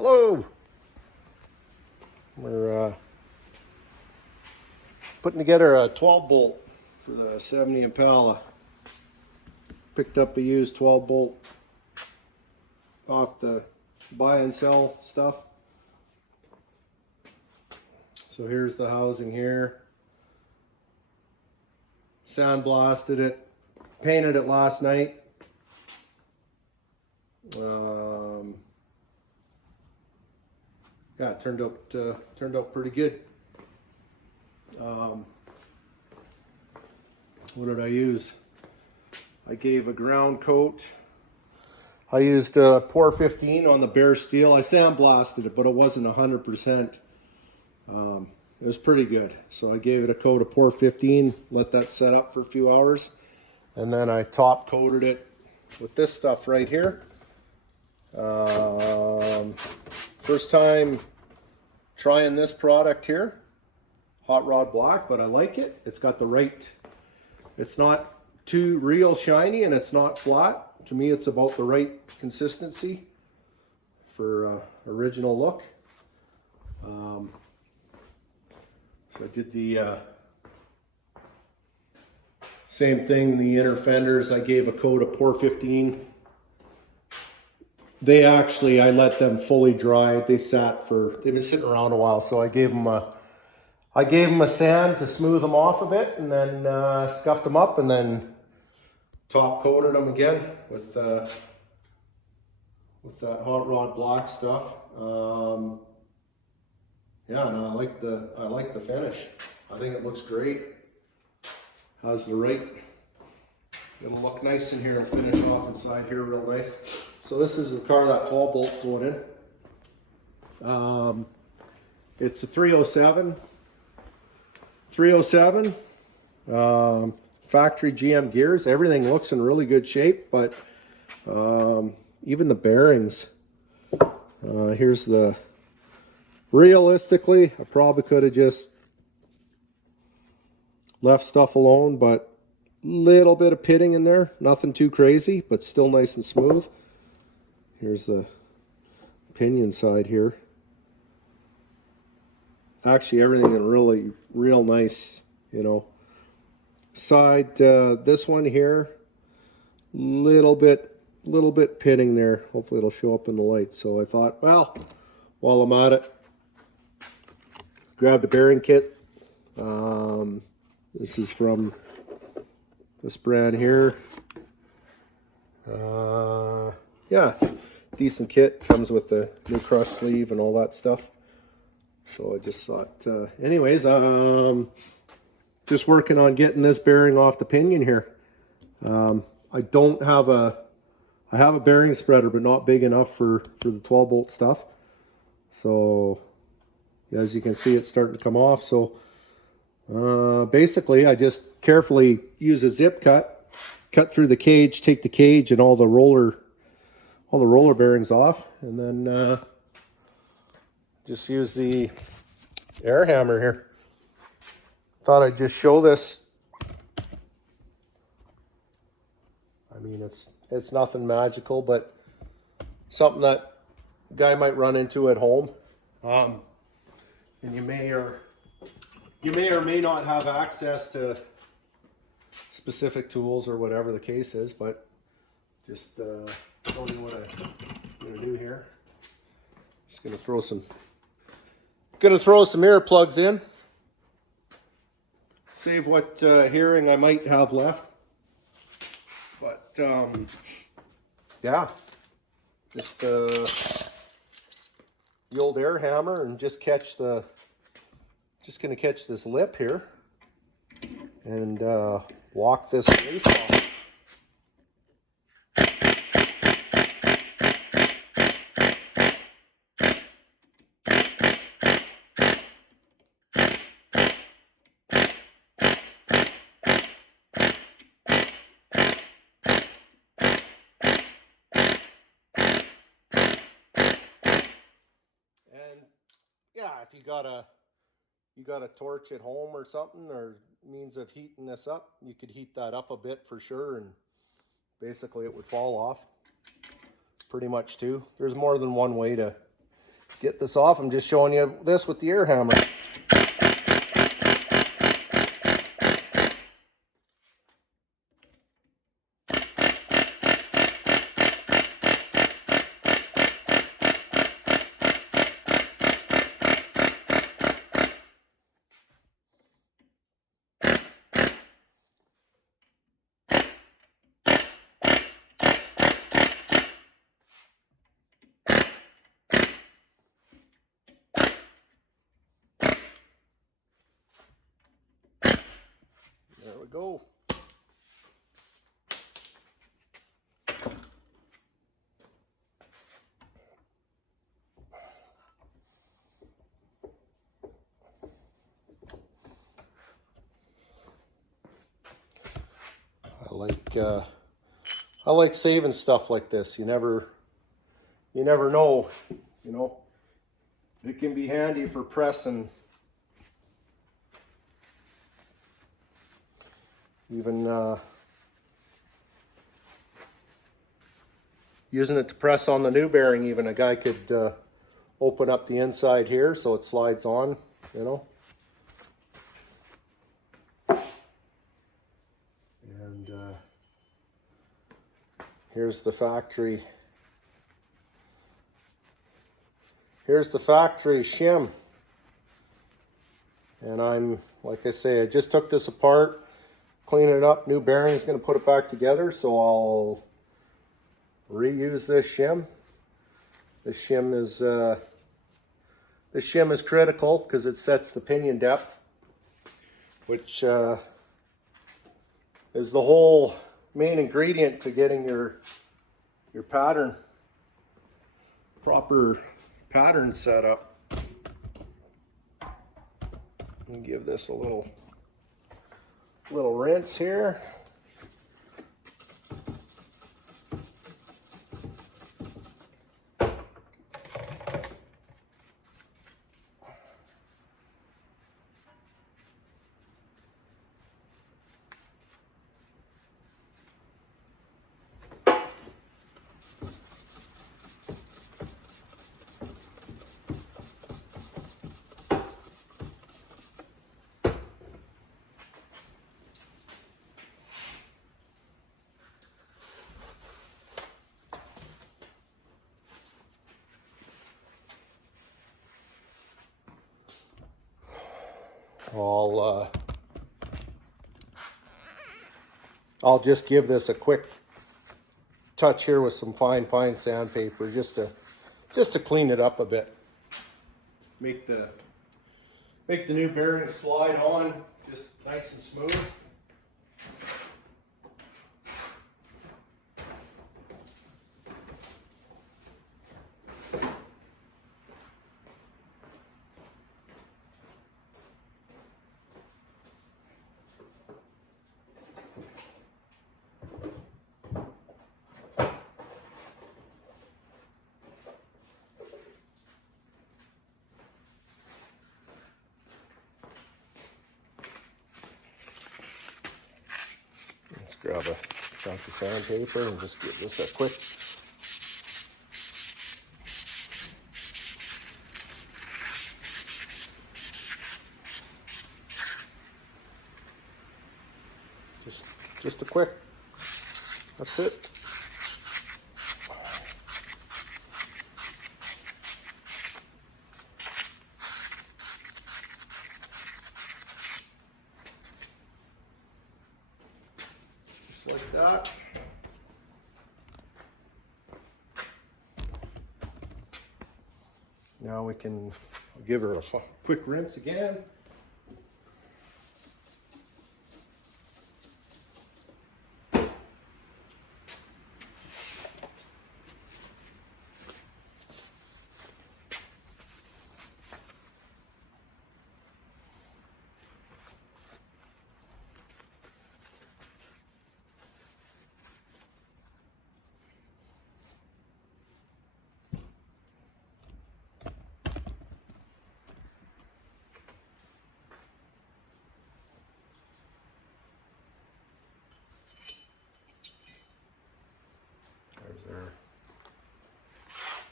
Hello. We're putting together a 12 bolt for the 70 Impala. Picked up a used 12 bolt off the buy and sell stuff. So here's the housing here. Sandblasted it, painted it last night. Yeah, it turned out pretty good. What did I use? I gave a ground coat. I used POR 15 on the bare steel. I sandblasted it, but it wasn't 100%. It was pretty good. So I gave it a coat of POR 15, let that set up for a few hours, and then I top coated it with this stuff right here. First time trying this product here, Hot Rod Black, but I like it. It's got the right, it's not too real shiny and it's not flat. To me, it's about the right consistency for original look. So I did the same thing, the inner fenders, I gave a coat of POR 15. They actually, I let them fully dry. They've been sitting around a while, so I gave them a sand to smooth them off a bit, and then scuffed them up, and then top coated them again with that Hot Rod Black stuff. Yeah, no, I like the finish. I think it looks great. Has the right. It'll look nice in here and finish off inside here real nice. So this is the car that 12 bolt's going in. It's a 307. Factory GM gears. Everything looks in really good shape, but even the bearings. Here's the. Realistically, I probably could have just left stuff alone, but little bit of pitting in there. Nothing too crazy, but still nice and smooth. Here's the pinion side here. Actually, everything in really real nice, you know. Side, this one here, little bit pitting there. Hopefully it'll show up in the light. So I thought, well, while I'm at it, grabbed a bearing kit. This is from this brand here. Yeah, decent kit. Comes with the new crush sleeve and all that stuff. So I just thought, anyways, just working on getting this bearing off the pinion here. I have a bearing spreader, but not big enough for the 12 bolt stuff. So as you can see, it's starting to come off. So basically I just carefully use a zip cut through the cage, take the cage and all the roller bearings off, and then just use the air hammer here. Thought I'd just show this. I mean, it's nothing magical, but something that a guy might run into at home. And you may or may not have access to specific tools or whatever the case is, but just showing you what I'm gonna do here. Just gonna throw some earplugs in. Save what hearing I might have left. But yeah, just the old air hammer and just gonna catch this lip here and walk this face off. And yeah, if you got a torch at home or something, or means of heating this up, you could heat that up a bit for sure, and basically it would fall off pretty much too. There's more than one way to get this off. I'm just showing you this with the air hammer. There we go. I like saving stuff like this. You never know, you know. It can be handy for pressing. Even using it to press on the new bearing, even a guy could open up the inside here so it slides on, you know. And here's the factory. Here's the factory shim. And I'm, like I say, I just took this apart, clean it up, new bearings, going to put it back together, so I'll reuse this shim. This shim is critical because it sets the pinion depth, which is the whole main ingredient to getting your pattern, proper pattern set up. And give this a little rinse here. I'll just give this a quick touch here with some fine sandpaper just to clean it up a bit. Make the new bearing slide on just nice and smooth. Grab a chunk of sandpaper and just give this a quick just a quick, that's it. Just like that. Now we can give her a quick rinse again.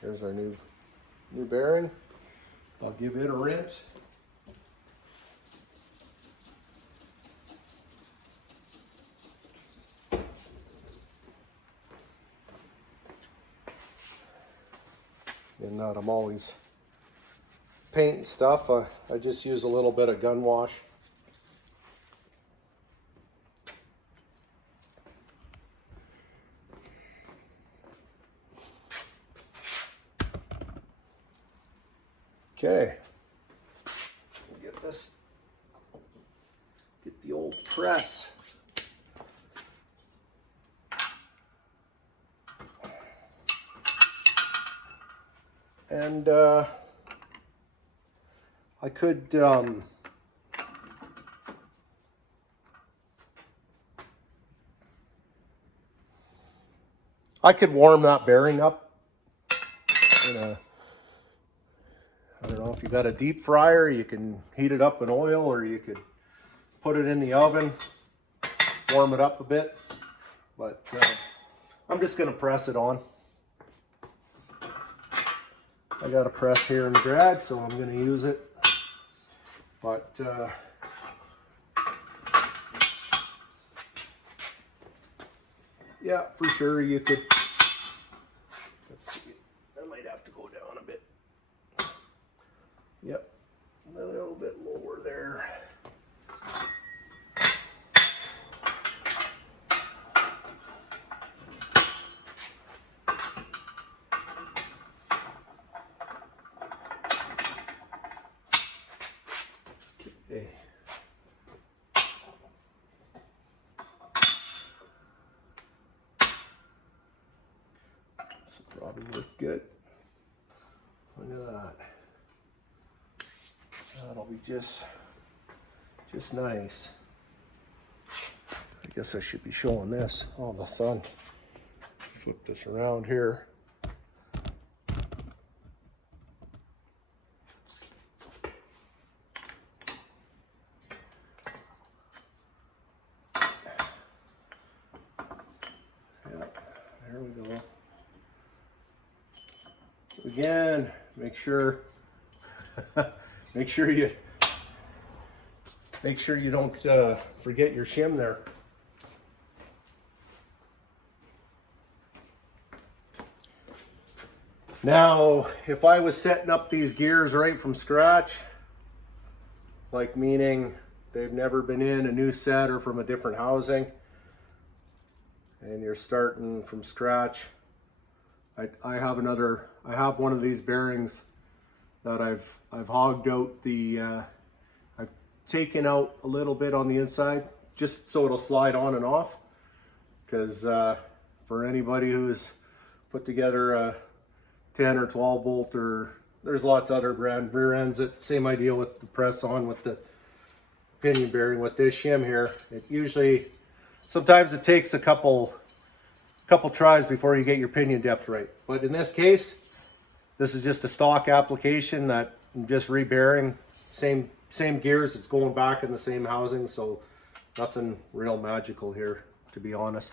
Here's our new new bearing. I'll give it a rinse. And not I'm always painting stuff. I just use a little bit of gun wash. Okay, get the old press. And I could warm that bearing up in a, I don't know, if you got a deep fryer, you can heat it up in oil, or you could put it in the oven, warm it up a bit. But I'm just going to press it on. I got a press here in the garage, so I'm going to use it. But yeah, for sure you could. Let's see. I might have to go down a bit. Yep, a little bit lower there. Okay. This will probably work good. Look at that. That'll be just nice. I guess I should be showing this. Oh, the sun. Flip this around here. Yeah, there we go. Again, make sure you don't forget your shim there. Now, if I was setting up these gears right from scratch, like meaning they've never been in a new set or from a different housing, and you're starting from scratch, I have one of these bearings that I've hogged out the, I've taken out a little bit on the inside just so it'll slide on and off. Because for anybody who's put together a 10 or 12 bolt, or there's lots of other brand rear ends, that same idea with the press on with the pinion bearing. With this shim here, it usually, sometimes it takes a couple tries before you get your pinion depth right. But in this case, this is just a stock application that I'm just rebearing, same gears, it's going back in the same housing, so nothing real magical here, to be honest.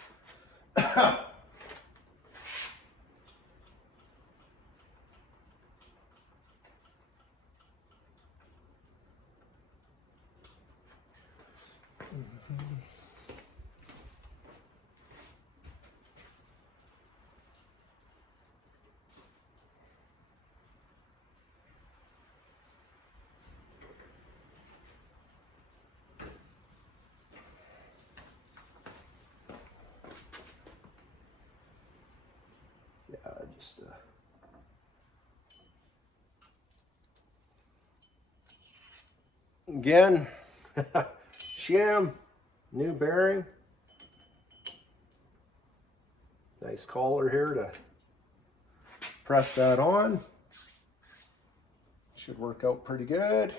Just again, shim, new bearing, nice collar here to press that on. Should work out pretty good.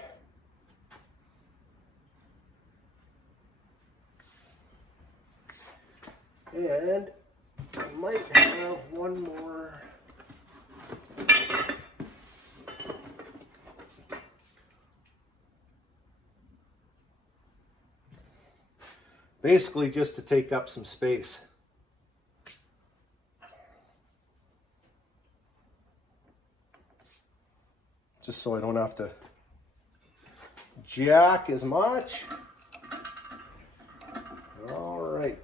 And I might have one more. Basically just to take up some space. just so I don't have to jack as much. All right.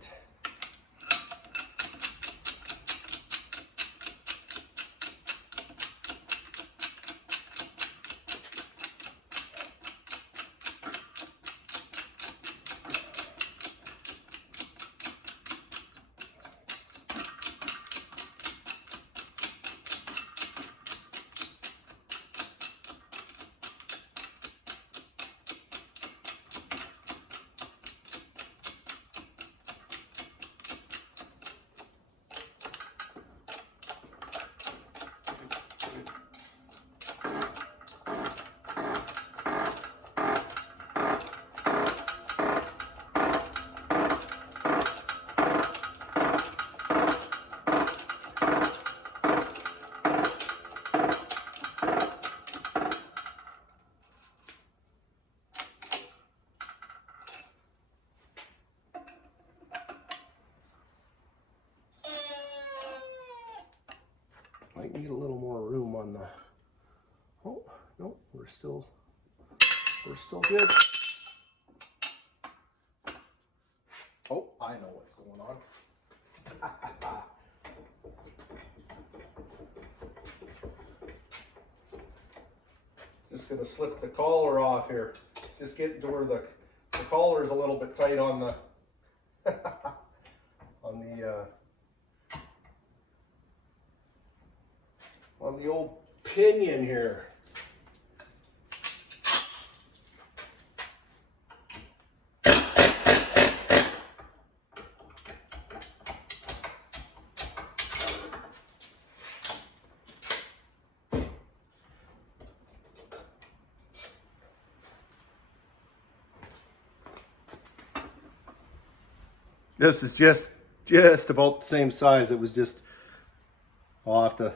Might need a little more room on the, oh, no, we're still good. Oh, I know what's going on. Just gonna slip the collar off here. It's just getting to where the collar is a little bit tight on the on the old pinion here. This is just about the same size. It was just, I'll have to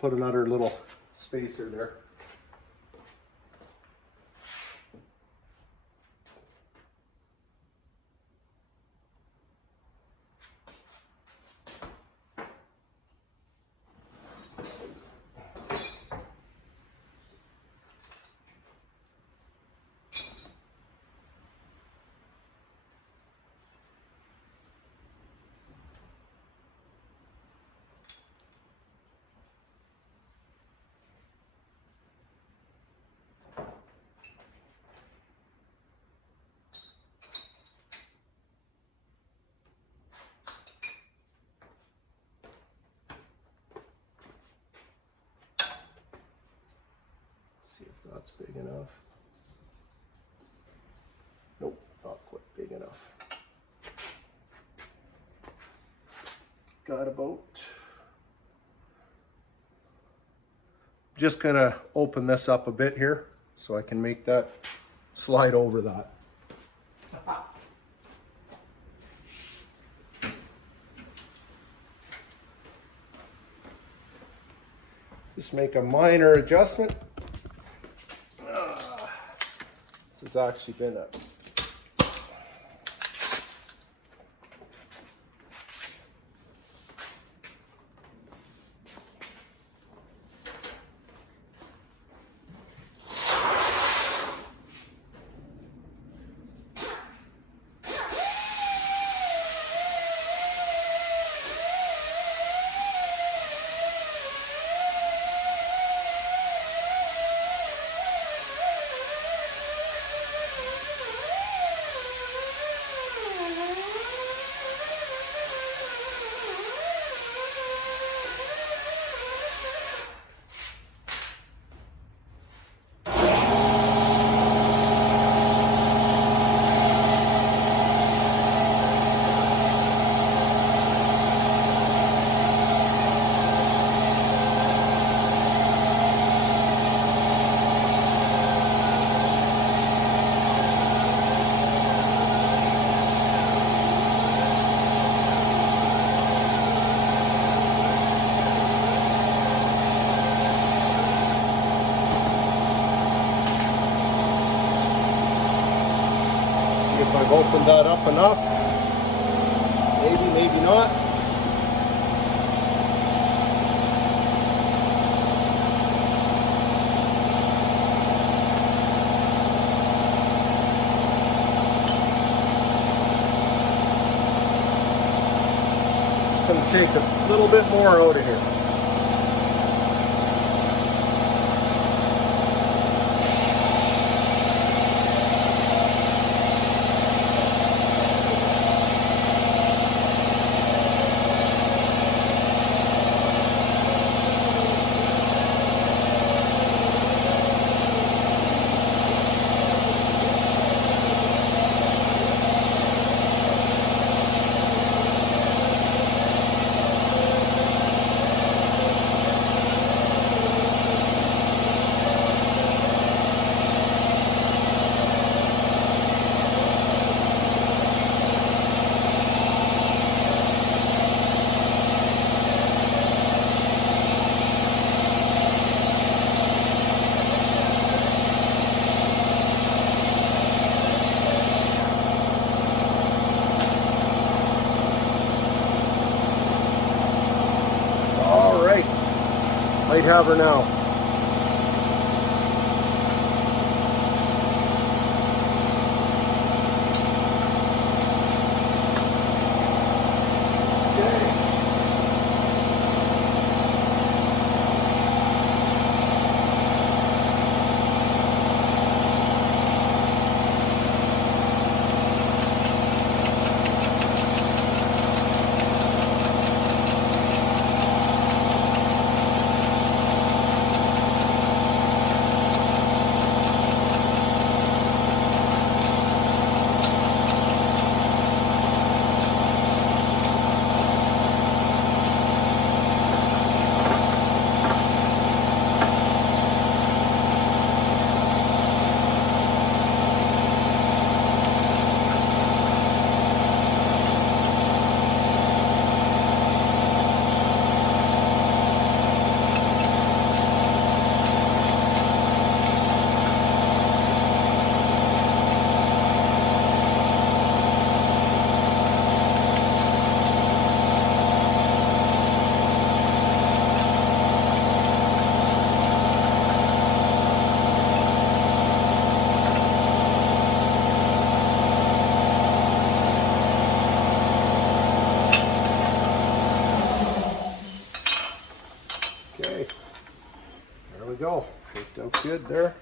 put another little spacer there. See if that's big enough. Nope, not quite big enough. Got about, just gonna open this up a bit here so I can make that slide over that. Just make a minor adjustment. This has actually been a if I've opened that up enough. Maybe, maybe not. take a little bit more out of here. All right, might have her now. Okay, there we go. Worked out good there.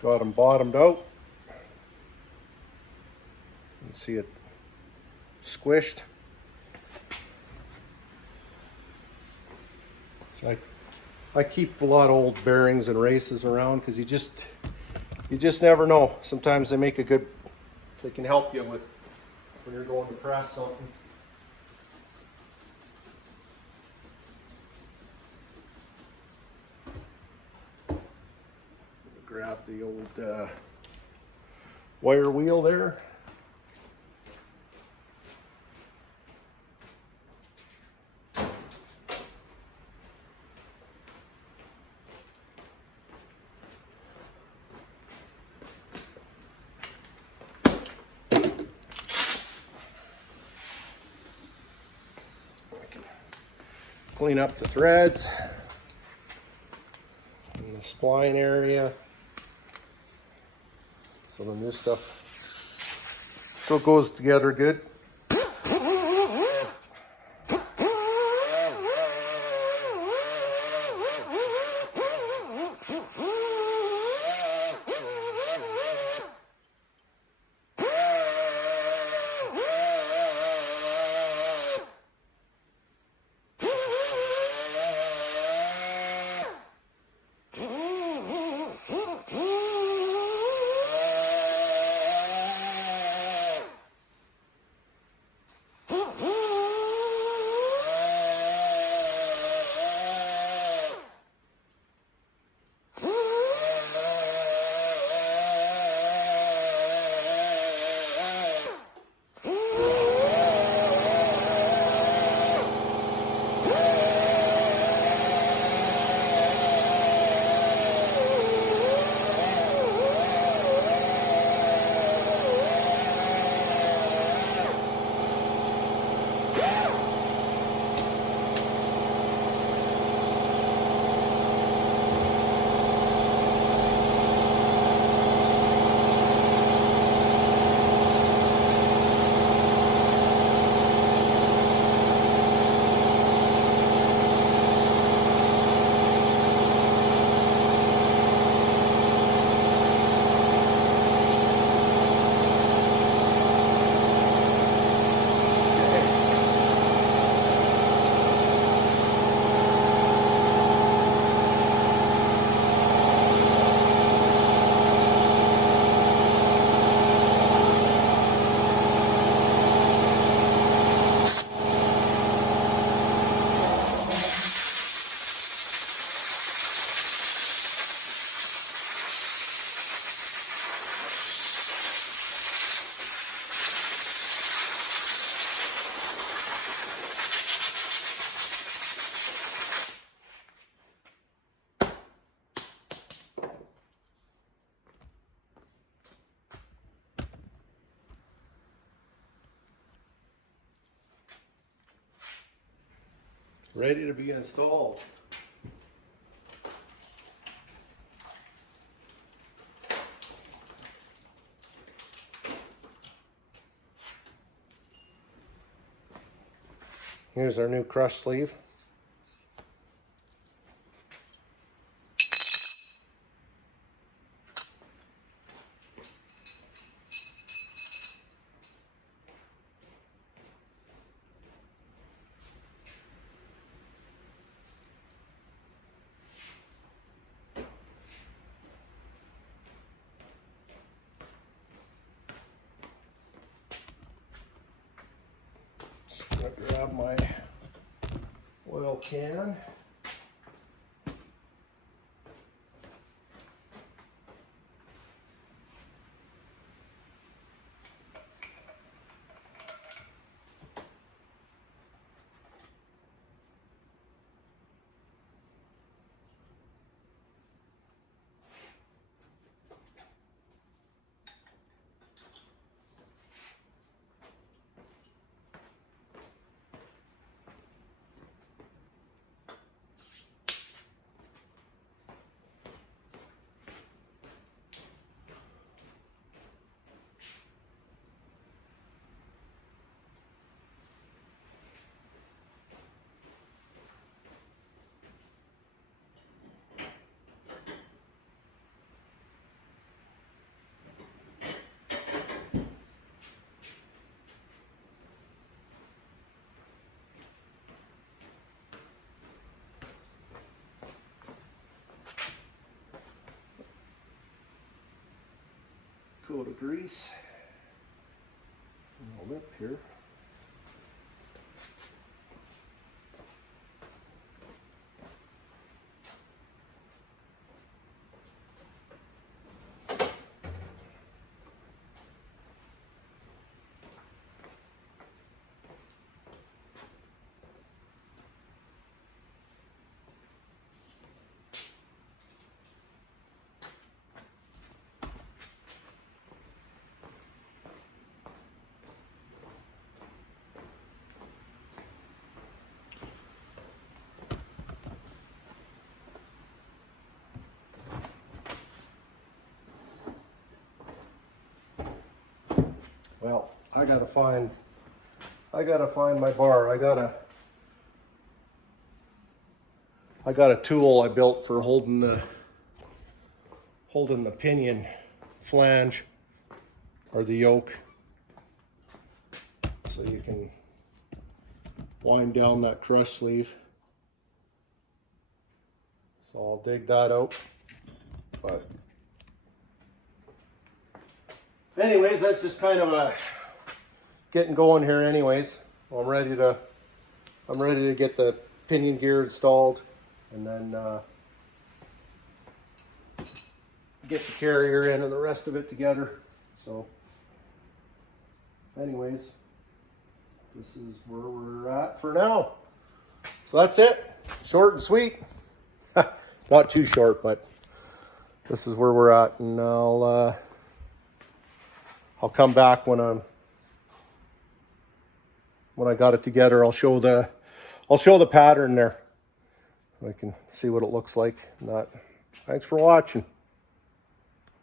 Got them bottomed out. You can see it squished. It's like I keep a lot of old bearings and races around because you just never know. Sometimes they make a good. They can help you with when you're going to press something. Grab the old wire wheel there. Clean up the threads in the spline area. So then this stuff, so it goes together good. ready to be installed. Here's our new crush sleeve. Just gonna grab my oil can. Coat of grease. And a lip here. Well, I gotta find my bar. I got a tool I built for holding the pinion flange or the yoke, so you can wind down that crush sleeve. So I'll dig that out. But anyways, that's just kind of a getting going here anyways. I'm ready to get the pinion gear installed, and then get the carrier in and the rest of it together. So anyways, this is where we're at for now. So that's it. Short and sweet. Not too short, but this is where we're at, and I'll come back when I got it together. I'll show the pattern there. I can see what it looks like. Thanks for watching.